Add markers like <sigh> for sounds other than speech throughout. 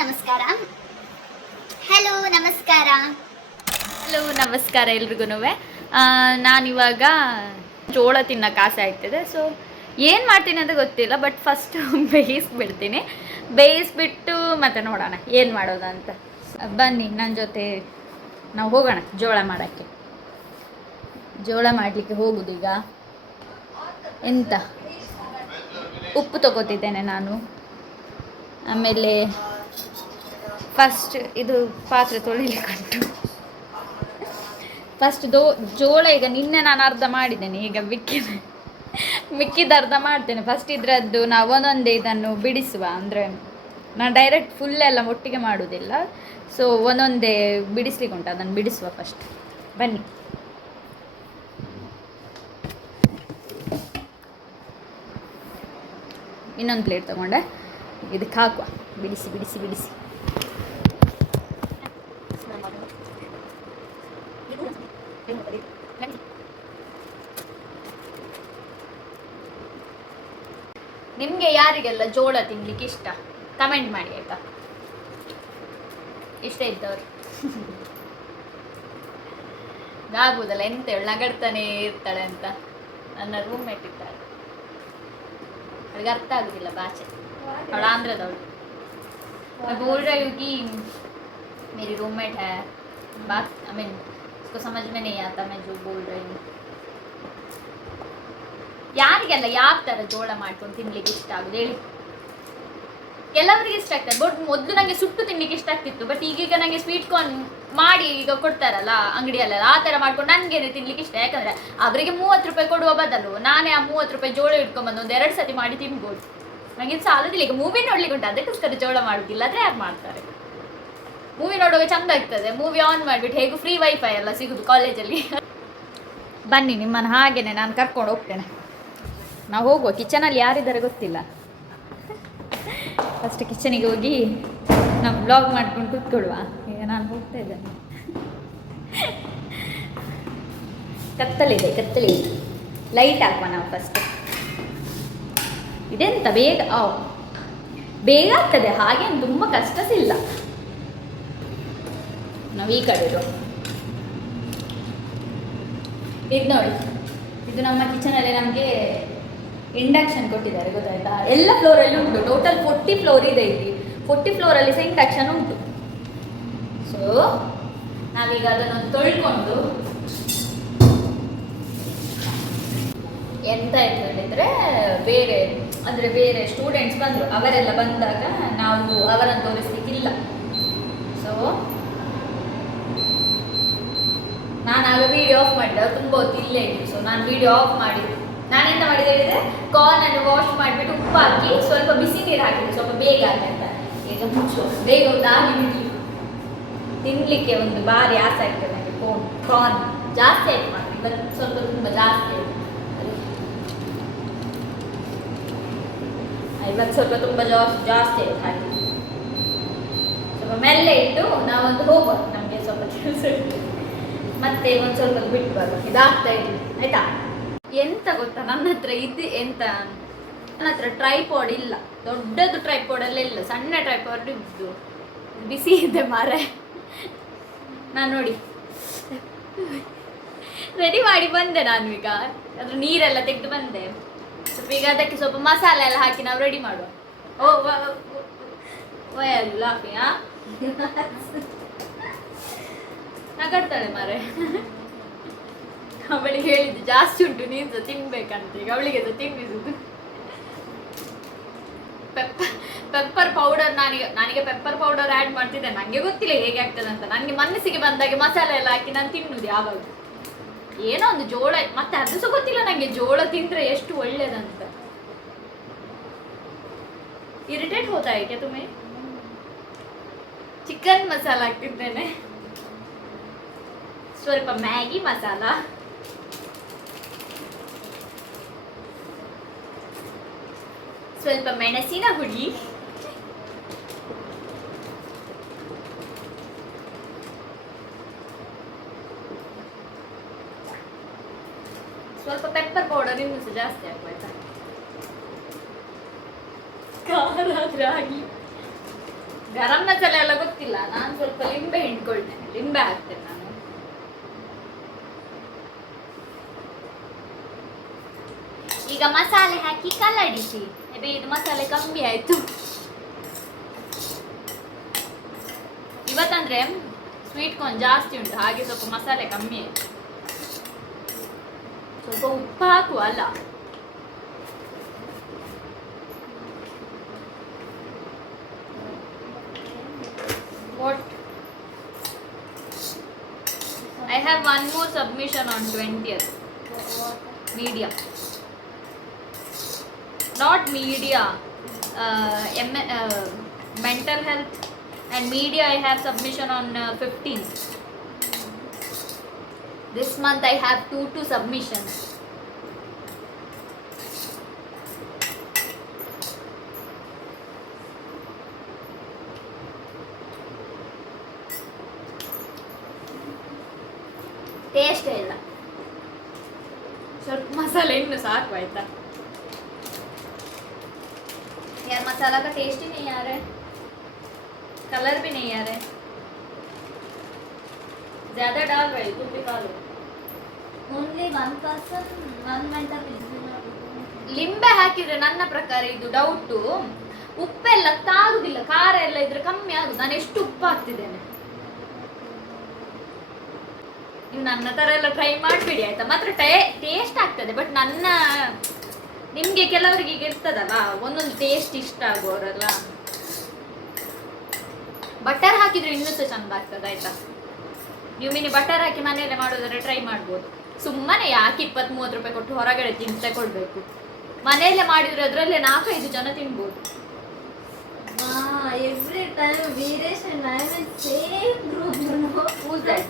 ನಮಸ್ಕಾರ. ಹಲೋ ನಮಸ್ಕಾರ. ಹಲೋ ನಮಸ್ಕಾರ ಎಲ್ರಿಗೂ ನಾನಿವಾಗ ಜೋಳ ತಿನ್ನಕ್ಕೆ ಆಸೆ ಆಗ್ತಿದೆ. ಸೊ ಏನು ಮಾಡ್ತೀನಿ ಅಂತ ಗೊತ್ತಿಲ್ಲ ಬಟ್ ಫಸ್ಟು <laughs> ಬೇಯಿಸ್ಬಿಡ್ತೀನಿ. ಬೇಯಿಸ್ಬಿಟ್ಟು ಮತ್ತೆ ನೋಡೋಣ, ಏನು ಮಾಡೋದು ಅಂತ. ಬನ್ನಿ ನನ್ನ ಜೊತೆ ನಾವು ಹೋಗೋಣ ಜೋಳ ಮಾಡೋಕ್ಕೆ. ಜೋಳ ಮಾಡಲಿಕ್ಕೆ ಹೋಗುದೀಗ ಎಂತ? ಉಪ್ಪು ತಗೋತಿದ್ದೇನೆ ನಾನು. ಆಮೇಲೆ ಫಸ್ಟ್ ಇದು ಪಾತ್ರೆ ತೊಳಿಲಿಕ್ಕುಂಟು ಫಸ್ಟ್ ದೋ, ಜೋಳ ಈಗ ನಿನ್ನೆ ನಾನು ಅರ್ಧ ಮಾಡಿದ್ದೇನೆ, ಈಗ ಮಿಕ್ಕಿದ ಮಿಕ್ಕಿದ ಅರ್ಧ ಮಾಡ್ತೇನೆ. ಫಸ್ಟ್ ಇದರದ್ದು ನಾವು ಒಂದೊಂದೇ ಇದನ್ನು ಬಿಡಿಸುವ, ಅಂದರೆ ನಾನು ಡೈರೆಕ್ಟ್ ಫುಲ್ ಎಲ್ಲ ಒಟ್ಟಿಗೆ ಮಾಡುವುದಿಲ್ಲ. ಸೊ ಒಂದೊಂದೇ ಬಿಡಿಸ್ಲಿಕ್ಕೆ ಉಂಟು, ಅದನ್ನು ಬಿಡಿಸುವ ಫಸ್ಟ್ ಬನ್ನಿ. ಇನ್ನೊಂದು ಪ್ಲೇಟ್ ತಗೊಂಡೆ. ಇದಕ್ಕೆ ಹಾಕುವ. ಬಿಡಿಸಿ ಬಿಡಿಸಿ ಬಿಡಿಸಿ. ನಿಮಗೆ ಯಾರಿಗೆಲ್ಲ ಜೋಳ ತಿನ್ಲಿಕ್ಕೆ ಇಷ್ಟ ಕಮೆಂಟ್ ಮಾಡಿ ಆಯ್ತಾ ಇಷ್ಟ ಇದ್ದವ್ರು ಆಗುವುದಲ್ಲ ಎಂತ ಹೇಳಿ ನಗಡ್ತಾನೆ ಇರ್ತಾಳೆ ಅಂತ ನನ್ನ ರೂಮ್ಮೇಟ್ ಇದ್ದಾಳೆ ಅವಳಿಗೆ ಅರ್ಥ ಆಗುದಿಲ್ಲ ಭಾಷೆ ಅವಳು ಆಂಧ್ರದವಳು मैं बोल रही हूँ कि मेरी रूममेट है बात आई मीन उसको समझ में नहीं आता मैं जो बोल रही हूँ ಯಾರಿಗೆಲ್ಲ ಯಾವ ಥರ ಜೋಳ ಮಾಡ್ಕೊಂಡು ತಿನ್ಲಿಕ್ಕೆ ಇಷ್ಟ ಆಗುದು ಹೇಳಿ. ಕೆಲವರಿಗೆ ಇಷ್ಟ ಆಗ್ತದೆ. ಬಟ್ ಮೊದಲು ನನಗೆ ಸುಟ್ಟು ತಿನ್ಲಿಕ್ಕೆ ಇಷ್ಟ ಆಗ್ತಿತ್ತು. ಬಟ್ ಈಗೀಗ ನನಗೆ ಸ್ವೀಟ್ ಕಾರ್ನ್ ಮಾಡಿ ಈಗ ಕೊಡ್ತಾರಲ್ಲ ಅಂಗಡಿಯಲ್ಲೆಲ್ಲ, ಆ ಥರ ಮಾಡ್ಕೊಂಡು ನನಗೇನೆ ತಿನ್ಲಿಕ್ಕೆ ಇಷ್ಟ. ಯಾಕಂದ್ರೆ ಅವರಿಗೆ ಮೂವತ್ತು ರೂಪಾಯಿ ಕೊಡುವ ಬದಲು ನಾನೇ ಆ ಮೂವತ್ತು ರೂಪಾಯಿ ಜೋಳ ಇಟ್ಕೊಂಡ್ಬಂದು ಒಂದು ಎರಡು ಸತಿ ಮಾಡಿ ತಿನ್ಬೋದು. ನನಗೆ ಸಾಲದಿಲ್ಲ. ಈಗ ಮೂವಿ ನೋಡ್ಲಿಕ್ಕೆ ಉಂಟು. ಅದಕ್ಕೋಸ್ಕರ ಜೋಳ ಮಾಡುದಿಲ್ಲ. ಆದ್ರೆ ಯಾರು ಮಾಡ್ತಾರೆ? ಮೂವಿ ನೋಡುವಾಗ ಚಂದ ಆಗ್ತದೆ. ಮೂವಿ ಆನ್ ಮಾಡಿಬಿಟ್ಟು ಹೇಗೂ ಫ್ರೀ ವೈಫೈ ಎಲ್ಲ ಸಿಗುದು ಕಾಲೇಜಲ್ಲಿ ಬನ್ನಿ ನಿಮ್ಮನ್ನು ಹಾಗೇನೆ ನಾನು ಕರ್ಕೊಂಡು ಹೋಗ್ತೇನೆ. ನಾವು ಹೋಗುವ. ಕಿಚನಲ್ಲಿ ಯಾರಿದ್ದಾರೆ ಗೊತ್ತಿಲ್ಲ. ಫಸ್ಟ್ ಕಿಚನಿಗೆ ಹೋಗಿ ನಾವು ಬ್ಲಾಗ್ ಮಾಡ್ಕೊಂಡು ಕೂತ್ಕೊಳ್ಳುವ. ಈಗ ನಾನು ಹೋಗ್ತಾ ಇದ್ದೇನೆ. ಕತ್ತಲಿದೆ ಕತ್ತಲಿದೆ. ಲೈಟ್ ಹಾಕುವ ನಾವು ಫಸ್ಟ್ ಇದೆಂತ ಬೇಗ? ಆ, ಬೇಗ ಆಗ್ತದೆ. ಹಾಗೇನು ತುಂಬ ಕಷ್ಟ ಇಲ್ಲ ನಾವು ಈ ಕಡೆ ಇದು ನೋಡಿ. ಇದು ನಮ್ಮ ಕಿಚನಲ್ಲಿ ನಮಗೆ ಇಂಡಕ್ಷನ್ ಕೊಟ್ಟಿದ್ದಾರೆ, ಗೊತ್ತಾಯ್ತಾ? ಎಲ್ಲ ಫ್ಲೋರಲ್ಲಿ ಉಂಟು. ಟೋಟಲ್ ಫೋರ್ಟಿ ಫ್ಲೋರ್ ಇದೆ ಇಲ್ಲಿ. ಫೋರ್ಟಿ ಫ್ಲೋರಲ್ಲಿ ಸಹ ಇಂಡಕ್ಷನ್ ಉಂಟು. ಸೊ ನಾವೀಗ ಅದನ್ನು ತೊಳ್ಕೊಂಡು ಎಂತ ಆಯ್ತು ಹೇಳಿದ್ರೆ, ಬೇರೆ, ಅಂದರೆ ಬೇರೆ ಸ್ಟೂಡೆಂಟ್ಸ್ ಬಂದರು. ಅವರೆಲ್ಲ ಬಂದಾಗ ನಾವು ಅವರನ್ನು ತೋರಿಸ್ಲಿಕ್ಕಿಲ್ಲ. ಸೊ ನಾನು ಆಗ ವಿಡಿಯೋ ಆಫ್ ಮಾಡಿದೆ ತುಂಬ ಹೊತ್ತು ಇಲ್ಲೇ ಸೊ ನಾನು ವಿಡಿಯೋ ಆಫ್ ಮಾಡಿದ್ದು. ನಾನೆಂತ ಮಾಡಿದೆ ಹೇಳಿದ್ರೆ ಕಾರ್ನ್ ಅನ್ನು ವಾಶ್ ಮಾಡಿಬಿಟ್ಟು ಉಪ್ಪು ಹಾಕಿ ಸ್ವಲ್ಪ ಬಿಸಿ ನೀರು ಹಾಕಿದೆ ಸ್ವಲ್ಪ ಬೇಗ ಅಂತ ಈಗ ಮುಚ್ಚು, ಬೇಗ ಒಂದು ಆಗಿ ಬಿಡಿ. ತಿನ್ಲಿಕ್ಕೆ ಒಂದು ಬಾರಿ ಆಸೆ ಆಗ್ತದೆ ನನಗೆ ಕೋನ್ ಕಾರ್ನ್ ಜಾಸ್ತಿ ಆಯ್ತು ಮಾಡಿ ಇವತ್ತು ಸ್ವಲ್ಪ ತುಂಬ ಜಾಸ್ತಿ ಆಯ್ತು. ಇವತ್ತು ಸ್ವಲ್ಪ ತುಂಬ ಜಾಸ್ತಿ ಜಾಸ್ತಿ ಆಯ್ತು ಹಾಗೆ. ಸ್ವಲ್ಪ ಮೆಲ್ಲೆ ಇಟ್ಟು ನಾವೊಂದು ಹೋಗುವ, ನಮಗೆ ಸ್ವಲ್ಪ ಕೆಲಸ ಇಟ್ಟು ಮತ್ತೆ ಒಂದು ಸ್ವಲ್ಪ ಬಿಟ್ಟು ಬರುವ. ಇದಾಗ್ತಾ ಇದೆ, ಆಯ್ತಾ? ಎಂತ ಗೊತ್ತಾ? ನನ್ನ ಹತ್ರ ಇದು ಎಂತ? ನನ್ನ ಹತ್ರ ಟ್ರೈಪಾಡ್ ಇಲ್ಲ. ದೊಡ್ಡದು ಟ್ರೈಪಾಡ್ ಎಲ್ಲ ಇಲ್ಲ. ಸಣ್ಣ ಟ್ರೈಪಾಡ್ ಇದ್ದು. ಬಿಸಿ ಇದೆ ಮಾರೆ. ನಾನು ನೋಡಿ. ರೆಡಿ ಮಾಡಿ ಬಂದೆ ನಾನು ಈಗ. ಅದ್ರ ನೀರೆಲ್ಲ ತೆಗೆದು ಬಂದೆ. ಸ್ವಲ್ಪ ಈಗ ಅದಕ್ಕೆ ಸ್ವಲ್ಪ ಮಸಾಲೆ ಎಲ್ಲ ಹಾಕಿ ನಾವು ರೆಡಿ ಮಾಡುವ. ಓ ಹಾಕಿ ಲಾಫಿಯಾ ನಗಡ್ತಾಳೆ ಮಾರೆ. ಅವಳಿಗೆ ಹೇಳಿದ್ದು ಜಾಸ್ತಿ ಉಂಟು, ನೀನು ಸಹ ತಿನ್ಬೇಕಂತ. ಈಗ ಅವಳಿಗೆ ಸಹ ತಿನ್ನಿಸುದು. ಪೆಪ್ಪರ್ ಪೆಪ್ಪರ್ ಪೌಡರ್ ನಾನೀಗ, ನನಗೆ ಪೆಪ್ಪರ್ ಪೌಡರ್ ಆ್ಯಡ್ ಮಾಡ್ತಿದ್ದೆ ನನಗೆ ಗೊತ್ತಿಲ್ಲ ಹೇಗೆ ಆಗ್ತದೆ ಅಂತ. ನನಗೆ ಮನಸ್ಸಿಗೆ ಬಂದಾಗ ಮಸಾಲೆ ಎಲ್ಲ ಹಾಕಿ ನಾನು ತಿನ್ನುದು ಯಾವಾಗ. ಏನೋ ಒಂದು ಜೋಳ, ಮತ್ತೆ ಅದು ಸಹ ಗೊತ್ತಿಲ್ಲ ನನಗೆ ಜೋಳ ತಿಂದ್ರೆ ಎಷ್ಟು ಒಳ್ಳೇದಂತ. ಇರಿಟೇಟ್ ಹೋತಾ ಹೇಗೆ ತುಮೆ? ಚಿಕನ್ ಮಸಾಲ ಹಾಕ್ತಿದ್ದೇನೆ. ಸ್ವಲ್ಪ ಮ್ಯಾಗಿ ಮಸಾಲಾ. ಸ್ವಲ್ಪ ಮೆಣಸಿನ ಹುಡಿ ಸ್ವಲ್ಪ ಪೆಪ್ಪರ್ ಪೌಡರ್ ಇನ್ನೂ ಸಹ ಜಾಸ್ತಿ ಹಾಕ್ಬೇಕಾ ಖಾರ ರಾಗಿ. ಗರಂ ಮಸಾಲೆ ಎಲ್ಲ ಗೊತ್ತಿಲ್ಲ, ನಾನು ಸ್ವಲ್ಪ ಲಿಂಬೆ ಹಿಂಡ್ಕೊಳ್ತೇನೆ, ಲಿಂಬೆ ಹಾಕ್ತೇನೆ ನಾನು. ಈಗ ಮಸಾಲೆ ಹಾಕಿ ಕಲಡಿಸಿ. ଏବେ ಇದು ಮಸಾಲೆ ಕಮ್ಮಿ ಆಯ್ತು ಇವತ್ತಂದ್ರೆ ಸ್ವೀಟ್ ಕಾರ್ನ್ ಜಾಸ್ತಿ ಉಂಟು ಹಾಗೆ ಸ್ವಲ್ಪ ಮಸಾಲೆ ಕಮ್ಮಿ ಆಯ್ತು ಸ್ವಲ್ಪ ಉಪ್ಪು ಹಾಕುವ ಅಲ್ಲ What? I have one more submission on 20th. Media. Not media. Uh, uh, mental health and media. I have submission on uh, 15th. This month I have two two submissions. Taste ಇಲ್ಲ ಸ್ವಲ್ಪ ಮಸಾಲೆ ಇನ್ನು ಸಾಕು ಆಯ್ತಾ मसाला का test ही नहीं आ रहा है कलर भी नहीं आ रहा है ज्यादा डाल रही तुम भी खा लो only one person one mental ಲಿಂಬೆ ಹಾಕಿದ್ರೆ ನನ್ನ ಪ್ರಕಾರ ಇದು ಡೌಟು ಉಪ್ಪೆಲ್ಲ ತಾಗುದಿಲ್ಲ ಖಾರ ಎಲ್ಲ ಇದ್ರೆ ಕಮ್ಮಿ ಆಗುದು ನಾನು ಎಷ್ಟು ಉಪ್ಪು ಹಾಕ್ತಿದ್ದೇನೆ ನೀವು ನನ್ನ ತರ ಎಲ್ಲ ಟ್ರೈ ಮಾಡ್ಬಿಡಿ ಆಯ್ತಾ ಮಾತ್ರ ಟೇಸ್ಟ್ ಆಗ್ತದೆ ಬಟ್ ನನ್ನ ನಿಮ್ಗೆ ಕೆಲವರಿಗೆ ಈಗ ಇರ್ತದಲ್ಲ ಒಂದೊಂದು ಟೇಸ್ಟ್ ಇಷ್ಟ ಆಗೋರಲ್ಲ ಬಟರ್ ಹಾಕಿದ್ರೆ ಇನ್ನೂ ಸಹ ಚಂದ ಆಗ್ತದೆ ಆಯ್ತಾ? ನೀವು ಮಿನಿ ಬಟರ್ ಹಾಕಿ ಮನೆಯಲ್ಲೇ ಮಾಡೋದಾದ್ರೆ ಟ್ರೈ ಮಾಡ್ಬೋದು. ಸುಮ್ಮನೆ ಯಾಕೆ ಇಪ್ಪತ್ತ್ ಮೂವತ್ತು ರೂಪಾಯಿ ಕೊಟ್ಟು ಹೊರಗಡೆ ತಿಂದು ತಗೊಳ್ಬೇಕು ಮನೆಯಲ್ಲೇ ಮಾಡಿದ್ರೆ ಅದರಲ್ಲೇ ನಾಲ್ಕೈದು ಜನ ತಿನ್ಬೋದು. Every time Veeresh and I am in same group?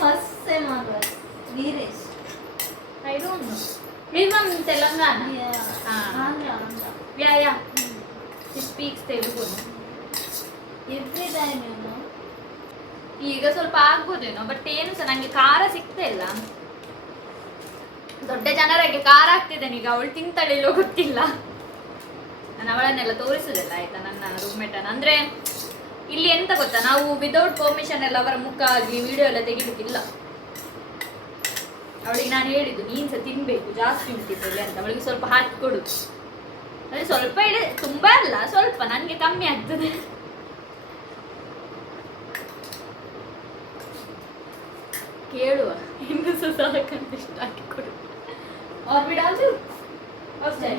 First same Veeresh. I don't know From Telangana. Ah. Yeah. Every time you know ಈಗ ಸ್ವಲ್ಪ ಆಗ್ಬೋದೇನೋ ಬಟ್ ಏನು ಸಹ ನಂಗೆ ಖಾರ ಸಿಗ್ತಾ ಇಲ್ಲ. ದೊಡ್ಡ ಜನರಾಗೆ ಖಾರ ಆಗ್ತಿದ್ದೇನೆ ಈಗ ಅವಳು ತಿಂತಾಳೆ ಇಲ್ಲೋ ಗೊತ್ತಿಲ್ಲ. ನಾನು ಅವಳನ್ನೆಲ್ಲ ತೋರಿಸುದಿಲ್ಲ ಆಯ್ತಾ ನನ್ನ ರೂಮ್ಮೇಟನ್ನು ಅಂದ್ರೆ ಇಲ್ಲಿ ಎಂತ ಗೊತ್ತಾ ನಾವು ವಿದೌಟ್ ಪರ್ಮಿಷನ್ ಎಲ್ಲ ಅವರ ಮುಖ ಆಗಲಿ ವಿಡಿಯೋ ಎಲ್ಲ ತೆಗಿಲಿಕ್ಕಿಲ್ಲ. ಅವಳಿಗೆ ನಾನು ಹೇಳಿದ್ದು ನೀನು ಸಹ ತಿನ್ನಬೇಕು ಜಾಸ್ತಿ ಉಂಟಿದ್ರಲ್ಲಿ ಅಂತ ಅವಳಿಗೆ ಸ್ವಲ್ಪ ಹಾಕಿ ಕೊಡು ಅಂದರೆ ಸ್ವಲ್ಪ ಇಡ ತುಂಬ ಅಲ್ಲ ಸ್ವಲ್ಪ ನನಗೆ ಕಮ್ಮಿ ಆಗ್ತದೆ ಕೇಳುವ ಇನ್ನು ಸಹ ಸಾಕಂತ ಇಷ್ಟ ಹಾಕಿ ಕೊಡು ಅವ್ರು ಬಿಡಾದ್ರು ಅಷ್ಟೇ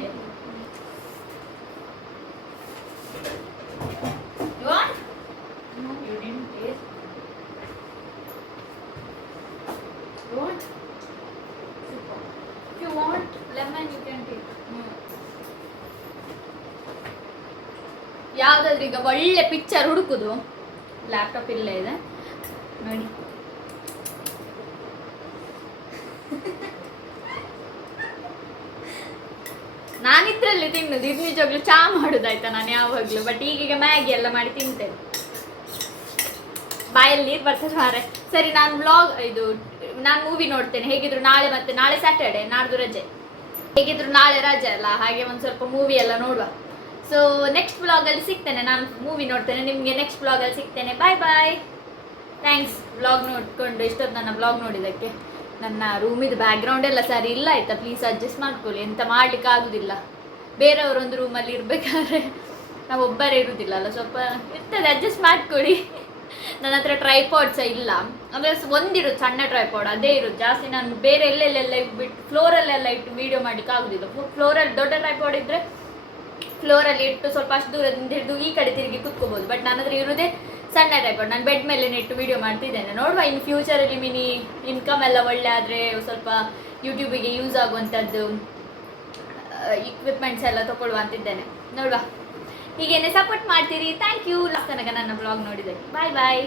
You didn't taste. What? ಯಾವ್ದಾದ್ರು ಈಗ ಒಳ್ಳೆ ಪಿಕ್ಚರ್ ಹುಡುಕುದು. ಲ್ಯಾಪ್ಟಾಪ್ ಇಲ್ಲೇ ಇದೆ. ನೋಡಿ. ನಾನಿದ್ರಲ್ಲಿ ತಿನ್ನುದು, ಇದು ನಿಜವಾಗ್ಲೂ ಚಾ ಮಾಡುದಾಯ್ತಾ ನಾನು ಯಾವಾಗ್ಲೂ ಬಟ್ ಈಗೀಗ ಮ್ಯಾಗಿ ಎಲ್ಲ ಮಾಡಿ ತಿಂತೇನೆ. ಬಾಯಲ್ಲಿ ನೀರು ಬರ್ತದೆ ಮಾರೆ ಸರಿ, ನಾನು ಬ್ಲಾಗ್ ಇದು, ನಾನು ಮೂವಿ ನೋಡ್ತೇನೆ. ಹೇಗಿದ್ರು ನಾಳೆ ಮತ್ತೆ, ನಾಳೆ ಸ್ಯಾಟರ್ಡೆ ನಾಡ್ದು ರಜೆ. ಹೇಗಿದ್ರು ನಾಳೆ ರಜೆ ಅಲ್ಲ, ಹಾಗೆ ಒಂದು ಸ್ವಲ್ಪ ಮೂವಿ ಎಲ್ಲ ನೋಡುವ. ಸೊ ನೆಕ್ಸ್ಟ್ ಬ್ಲಾಗಲ್ಲಿ ಸಿಗ್ತೇನೆ. ನಾನು ಮೂವಿ ನೋಡ್ತೇನೆ. ನಿಮಗೆ ನೆಕ್ಸ್ಟ್ ಬ್ಲಾಗಲ್ಲಿ ಸಿಗ್ತೇನೆ. ಬಾಯ್ ಬಾಯ್ ಥ್ಯಾಂಕ್ಸ್ ಬ್ಲಾಗ್ ನೋಡಿಕೊಂಡು ಇಷ್ಟೊತ್ತು ನನ್ನ ಬ್ಲಾಗ್ ನೋಡಿದ್ದಕ್ಕೆ. ನನ್ನ ರೂಮಿದು ಬ್ಯಾಕ್ಗ್ರೌಂಡ್ ಎಲ್ಲ ಸರಿ ಇಲ್ಲ ಆಯಿತಾ? ಪ್ಲೀಸ್ ಅಡ್ಜಸ್ಟ್ ಮಾಡ್ಕೊಳ್ಳಿ. ಎಂತ ಮಾಡ್ಲಿಕ್ಕೆ ಆಗೋದಿಲ್ಲ. ಬೇರೆಯವರೊಂದು ರೂಮಲ್ಲಿ ಇರಬೇಕಾದ್ರೆ ನಾವು ಒಬ್ಬರೇ ಇರುವುದಿಲ್ಲ ಅಲ್ಲ ಸ್ವಲ್ಪ ಇರ್ತದೆ. ಅಡ್ಜಸ್ಟ್ ಮಾಡ್ಕೊಳ್ಳಿ. ನನ್ನ ಹತ್ರ ಟ್ರೈಪಾಡ್ ಸಹ ಇಲ್ಲ. ಅಂದರೆ ಒಂದಿರೋದು ಸಣ್ಣ ಟ್ರೈಪಾಡ್ ಅದೇ ಇರೋದು ಜಾಸ್ತಿ ನಾನು ಬೇರೆ ಎಲ್ಲೆಲ್ಲೆಲ್ಲ ಇಟ್ಬಿಟ್ಟು ಫ್ಲೋರಲ್ಲೆಲ್ಲ ಇಟ್ಟು ವೀಡಿಯೋ ಮಾಡಲಿಕ್ಕೆ ಆಗುದಿಲ್ಲ. ಫ್ಲೋರಲ್ಲಿ ದೊಡ್ಡ ಟ್ರೈಪಾಡ್ ಇದ್ರೆ ಫ್ಲೋರಲ್ಲಿ ಇಟ್ಟು ಸ್ವಲ್ಪ ಅಷ್ಟು ದೂರದಿಂದ ಹಿಡಿದು ಈ ಕಡೆ ತಿರುಗಿ ಕುತ್ಕೋಬಹುದು ಬಟ್ ಹತ್ರ ಇರೋದೇ ಸಣ್ಣ ಟೈಪಾಡ್ ನಾನು ಬೆಡ್ ಮೇಲೆ ನೆಟ್ಟು ವಿಡಿಯೋ ಮಾಡ್ತಿದ್ದೇನೆ. ನೋಡುವ ಇನ್ನು ಫ್ಯೂಚರಲ್ಲಿ ಮಿನಿ ಇನ್ಕಮ್ ಎಲ್ಲ ಒಳ್ಳೆ ಆದರೆ ಸ್ವಲ್ಪ ಯೂಟ್ಯೂಬಿಗೆ ಯೂಸ್ ಆಗುವಂಥದ್ದು ಇಕ್ವಿಪ್ಮೆಂಟ್ಸ್ ಎಲ್ಲ ತಗೊಳ್ಳುವ ಅಂತಿದ್ದೇನೆ. ನೋಡುವ. ಹೀಗೇನೆ ಸಪೋರ್ಟ್ ಮಾಡ್ತೀರಿ. ಥ್ಯಾಂಕ್ ಯು ಲಾಸ್ಟ್ ತನಕ ನನ್ನ ಬ್ಲಾಗ್ ನೋಡಿದೆ ಬಾಯ್ ಬಾಯ್